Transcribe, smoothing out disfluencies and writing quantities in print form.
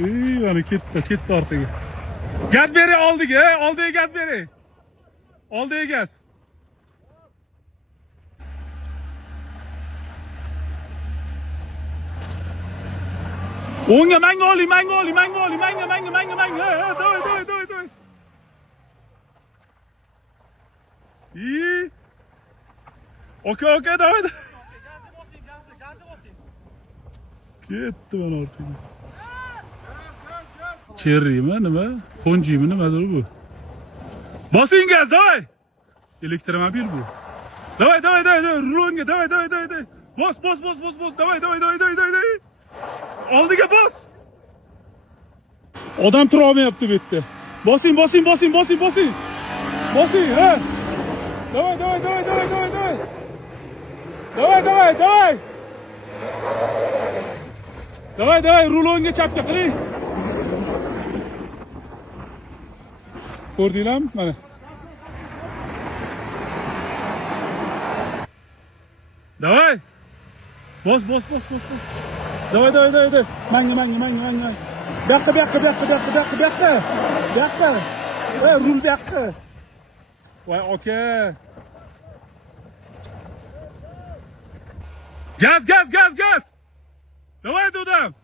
Mana ketdi orqaga. Gaz beri oldiga, oldiga gaz beri. Oldiga gaz. O'ngga manga oling. Davay. Oka, davay. Ketdi mana orqaga. Cherrymi nima? Xonjimi nimadir bu? Bosing gaz, davay. Elektromobil bu. Davay. Rulga, davay. Bos. Davay. Oldiga bos. Odam tura olmayapti bu yerda. Bosing. Bosing, ha. Davay. Davay, rulonga chapga qiling. Ko'rdinglarmi? Mana. Davay. Bos. Davay. Manga. Bu yoqqa. Rul bu yoqqa. Voy aka. Gaz. Davay, dodam.